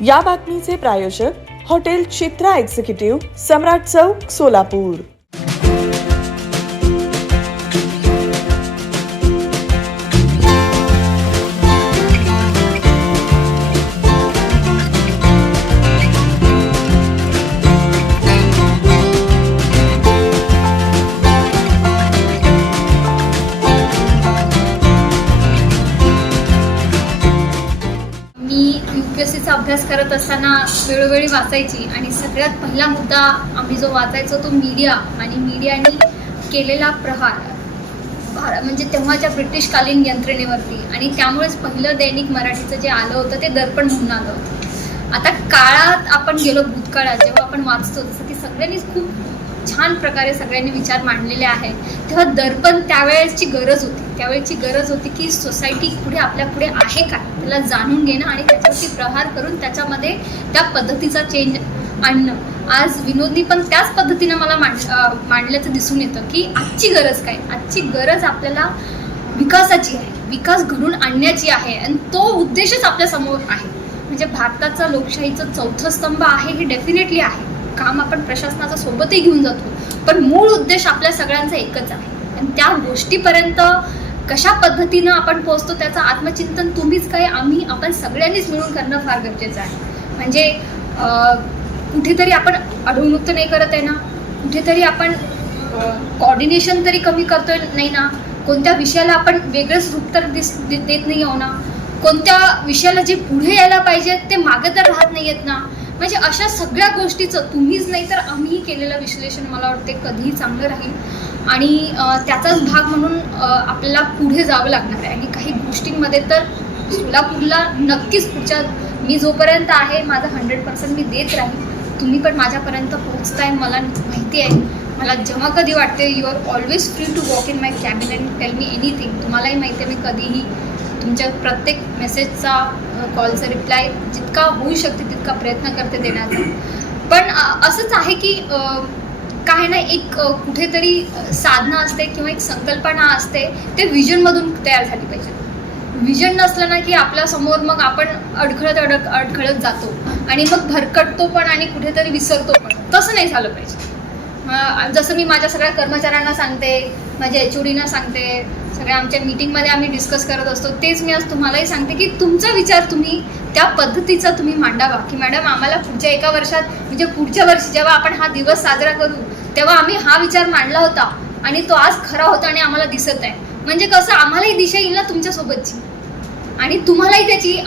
या बातमीचे प्रायोजक hotel Chitra executive Samrat Chowk Solapur. U P S सीचा अभ्यास करत असताना वेळोवेळी वाचायची. आणि सगळ्यात पहिला मुद्दा आम्ही जो वाचायचो तो मीडिया आणि मीडियाने केलेला प्रहार. भार- म्हणजे तेव्हाच्या ब्रिटिशकालीन यंत्रणेवरती. आणि त्यामुळेच पहिलं दैनिक मराठीचं जे आलं होतं ते दर्पण म्हणून आलं होतं. आता काळात आपण गेलो भूतकाळात जेव्हा आपण वाचतो जसं की सगळ्यांनीच खूप छान प्रकारे सगळ्यांनी विचार मांडलेले आहेत. तेव्हा दर्पण त्यावेळेसची गरज होती. त्यावेळेची गरज होती की सोसायटी पुढे आपल्या पुढे आहे काय त्याला जाणून घेणं आणि त्याच्यावरती प्रहार करून त्याच्यामध्ये त्या पद्धतीचा चेंज आणणं. आज विनोदनी पण त्याच पद्धतीनं मला मांड मांडल्याचं दिसून येतं की आजची गरज काय? आजची गरज आपल्याला विकासाची आहे. विकास घडून आणण्याची आहे आणि तो उद्देशच आपल्यासमोर आहे. म्हणजे भारताचा लोकशाहीचं चौथं स्तंभ आहे हे डेफिनेटली आहे. काम आपण प्रशासनाचा सोबतही घेऊन जातो. पण मूळ उद्देश आपल्या सगळ्यांचा एकच आहे. आणि त्या गोष्टीपर्यंत कशा पद्धतीनं आपण पोहोचतो त्याचं आत्मचिंतन तुम्हीच काय आम्ही आपण सगळ्यांनीच मिळून करणं फार गरजेचं आहे. म्हणजे कुठेतरी आपण अडवणूक तर नाही करत आहे ना? कुठेतरी आपण कॉर्डिनेशन तरी कमी करतोय नाही ना? कोणत्या विषयाला आपण वेगळंच रूप तर दिस दे- देत नाही आहो ना? कोणत्या विषयाला जे पुढे यायला पाहिजे ते मागे तर राहत नाही आहेत ना? म्हणजे अशा सगळ्या गोष्टीचं तुम्हीच नाही तर आम्हीही केलेलं विश्लेषण मला वाटते कधीही चांगलं राहील. आणि त्याचाच भाग म्हणून आपल्याला पुढे जावं लागणार आहे. आणि काही गोष्टींमध्ये तर सोलापूरला नक्कीच पुढच्या मी जोपर्यंत आहे माझं हंड्रेड पर्सेंट मी देत राहील तुम्ही पण माझ्यापर्यंत पोहोचताय मला माहिती आहे. मला जेव्हा कधी वाटते you are always free to walk in my cabin and tell me anything तुम्हालाही माहिती आहे मी कधीही तुमच्या प्रत्येक मेसेजचा कॉलचा रिप्लाय जितका होऊ शकते तितका प्रयत्न करते देण्याचा. पण असंच आहे की काही काय ना एक कुठेतरी साधना असते किंवा एक संकल्पना असते ते विजनमधून तयार झाली पाहिजे. विजन नसलं ना की आपल्यासमोर मग आपण अडखळत अडक अडखळत जातो. आणि मग भरकटतो पण आणि कुठेतरी विसरतो पण. तसं नाही झालं पाहिजे. जसं मी माझ्या सगळ्या कर्मचाऱ्यांना सांगते माझ्या एच ओडीना सांगते सगळ्या आमच्या मीटिंगमध्ये आम्ही डिस्कस करत असतो. तेच मी आज तुम्हालाही सांगते की तुमचा विचार तुम्ही त्या पद्धतीचा तुम्ही मांडावा. की मॅडम आम्हाला पुढच्या एका वर्षात म्हणजे पुढच्या वर्षी जेव्हा आपण हा दिवस साजरा करू तेव्हा आम्ही हा विचार मांडला होता आणि तो आज खरा होता आणि आम्हाला दिसत आहे. म्हणजे कसं आम्हालाही दिशा येईल ना तुमच्यासोबतची. आणि तुम्हालाही त्याची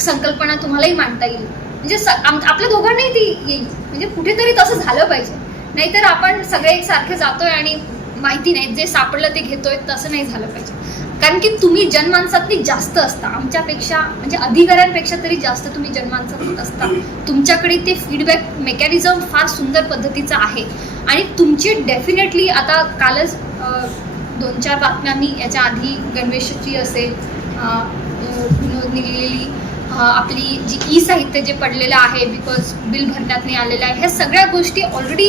संकल्पना तुम्हालाही मांडता येईल. म्हणजे स- आम- आपल्या दोघांनाही ती येईल. म्हणजे कुठेतरी तसं झालं पाहिजे. नाहीतर आपण सगळे एकसारखे जातोय आणि माहिती नाही जे सापडलं ते घेतोय तसं नाही झालं पाहिजे. कारण की तुम्ही जनमानसातली जास्त असता. आमच्यापेक्षा म्हणजे अधिकाऱ्यांपेक्षा तरी जास्त तुम्ही जनमानसात असता. तुमच्याकडे ते फीडबॅक मेकॅनिझम फार सुंदर पद्धतीचं आहे. आणि तुमची डेफिनेटली आता कालच दोन चार बातम्या मी याच्या आधी गणवेशची असेल निघलेली आपली जी ई साहित्य जे पडलेलं आहे बिकॉज बिल भरण्यात नाही आलेलं आहे ह्या सगळ्या गोष्टी ऑलरेडी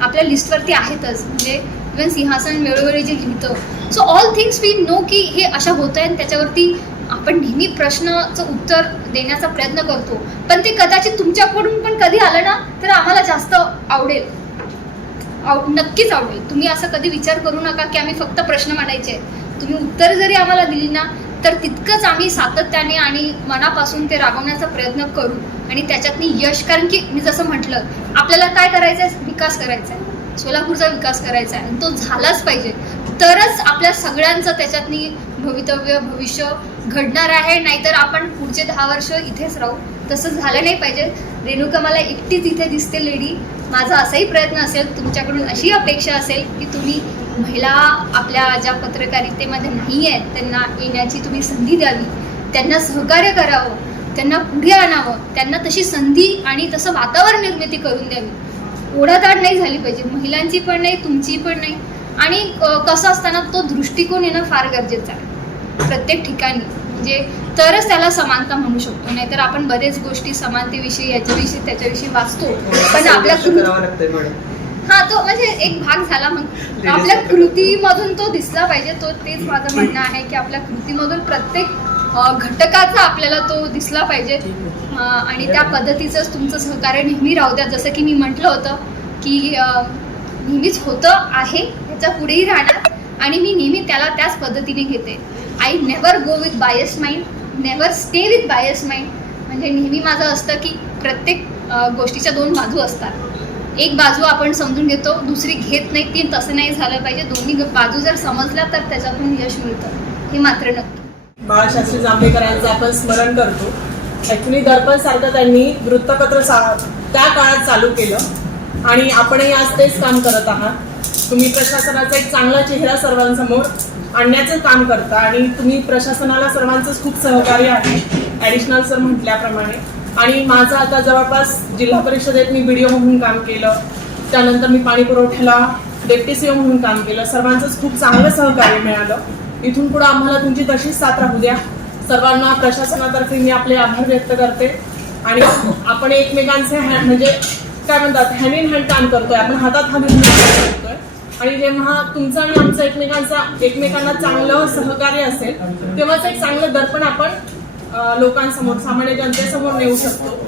आपल्या लिस्टवरती आहेतच. म्हणजे इवन सिंहासन वेळोवेळी जे लिहितं. So all things we know की हे अशा होत आहे आणि त्याच्यावरती आपण नेहमी प्रश्नाचं उत्तर देण्याचा प्रयत्न करतो. पण ते कदाचित तुमच्याकडून पण कधी आलं ना तर आम्हाला जास्त आवडेल. आव नक्कीच आवडेल. तुम्ही असं कधी विचार करू नका की आम्ही फक्त प्रश्न मांडायचे तुम्ही उत्तर जरी आम्हाला दिली ना तर तितकंच आम्ही सातत्याने आणि मनापासून ते राबवण्याचा प्रयत्न करू. आणि त्याच्यातनी यश कारण की मी जसं म्हटलं आपल्याला काय करायचं आहे विकास करायचा आहे सोलापूरचा विकास करायचा आहे आणि तो झालाच पाहिजे. तरच आपल्या सगळ्यांचं त्याच्यातनी भवितव्य भविष्य घडणार आहे. नाहीतर आपण पुढचे दहा वर्ष इथेच राहू. तसं झालं नाही पाहिजे. रेणुका मला एकटीच इथे दिसते लेडी माझा असाही प्रयत्न असेल तुमच्याकडून अशी अपेक्षा असेल की तुम्ही महिला आपल्या ज्या पत्रकारितेमध्ये नाही आहेत त्यांना येण्याची तुम्ही संधी द्यावी. त्यांना सहकार्य करावं. त्यांना पुढे आणावं. त्यांना तशी संधी आणि तसं वातावरण निर्मिती करून द्यावी. ओढाताड नाही झाली पाहिजे. महिलांची पण नाही तुमची पण नाही. आणि कसं असताना तो दृष्टिकोन येणं फार गरजेचं आहे. प्रत्येक ठिकाणी. म्हणजे तरच त्याला समानता म्हणू शकतो. नाहीतर आपण बरेच गोष्टी समानतेविषयी याच्याविषयी त्याच्याविषयी वाचतो. पण आपल्या हा तो म्हणजे एक भाग झाला मग. आपल्या कृतीमधून तो दिसला पाहिजे. तो तेच माझं म्हणणं आहे की आपल्या कृतीमधून प्रत्येक घटकाचा आपल्याला तो दिसला पाहिजे. आणि त्या पद्धतीचंच तुमचं सहकार्य नेहमी राहू द्या. जसं की मी म्हटलं होतं की नेहमीच होतं आहे ह्याच्या पुढेही राहणार. आणि मी नेहमी त्याला त्याच पद्धतीने घेते. I never go with bias mind never stay with bias mind म्हणजे नेहमी माझं असतं की प्रत्येक गोष्टीच्या दोन बाजू असतात. एक बाजू आपण समजून घेतो दुसरी घेत नाही ती तसं नाही झालं पाहिजे. दोन्ही बाजू जर समजल्या तर त्याच्यातून यश मिळतं. हे मात्र नक्की. बाळशास्त्री जांभेकरांचं आपण स्मरण करतो. ॲक्च्युली दर्पण सारखं त्यांनी वृत्तपत्र सा त्या काळात चालू केलं. आणि आपणही आज तेच काम करत आहात. तुम्ही प्रशासनाचा एक चांगला चेहरा सर्वांसमोर आणण्याचं काम करता आणि तुम्ही प्रशासनाला सर्वांचंच खूप सहकार्य आहे ॲडिशनल सर म्हटल्याप्रमाणे. आणि माझं आता जवळपास जिल्हा परिषदेत मी बी म्हणून काम केलं. त्यानंतर मी पाणी पुरवठ्याला डेप्टी सी म्हणून काम केलं. सर्वांचंच खूप चांगलं सहकार्य मिळालं. इथून पुढे आम्हाला तुमची तशीच साथ राहू द्या. सर्वांना प्रशासनातर्फे मी आपले आभार व्यक्त करते. आणि आपण एकमेकांचे हॅन्ड म्हणजे काय म्हणतात हँड इन हँड काम करतोय. आपण हातात हात धरून काम करतोय. आणि जेव्हा तुमचं आणि आमचं एकमेकांचा एकमेकांना चांगलं सहकार्य असेल तेव्हाच एक चांगलं दर्पण आपण लोकांसमोर सामान्य जनतेसमोर नेऊ शकतो.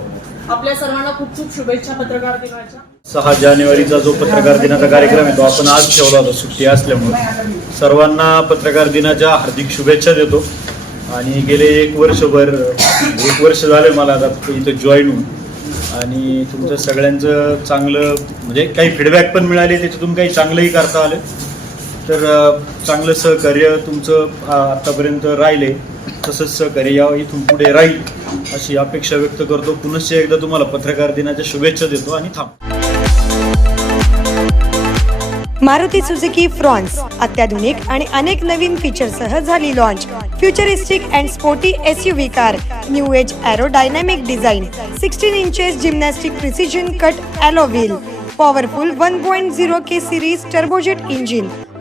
आपल्या सर्वांना खूप खूप शुभेच्छा पत्रकार दिनाच्या. सहा जानेवारीचा जो पत्रकार दिनाचा कार्यक्रम आहे तो आपण आज ठेवला होता सुट्टी असल्यामुळे. सर्वांना पत्रकार दिनाच्या हार्दिक शुभेच्छा देतो. आणि गेले एक वर्षभर एक वर्ष झालं मला आता इथं जॉईन होऊन. आणि तुमचं सगळ्यांचं चांगलं म्हणजे काही फीडबॅक पण मिळाले त्याच्यातून काही चांगलंही करता आलं. तर चांगलं सहकार्य तुमचं आत्तापर्यंत राहिले. तसंच सहकार्य या इथून पुढे राहील अशी अपेक्षा व्यक्त करतो. पुनश्च एकदा तुम्हाला पत्रकार दिनाच्या शुभेच्छा देतो आणि थांब. मारुती सुझुकी फ्रॉन्स अत्याधुनिक आणि अनेक नवीन फीचरसह झाली launch futuristic and sporty S U V car new age aerodynamic design sixteen inches gymnastic precision cut alloy wheel powerful one point zero K series turbojet engine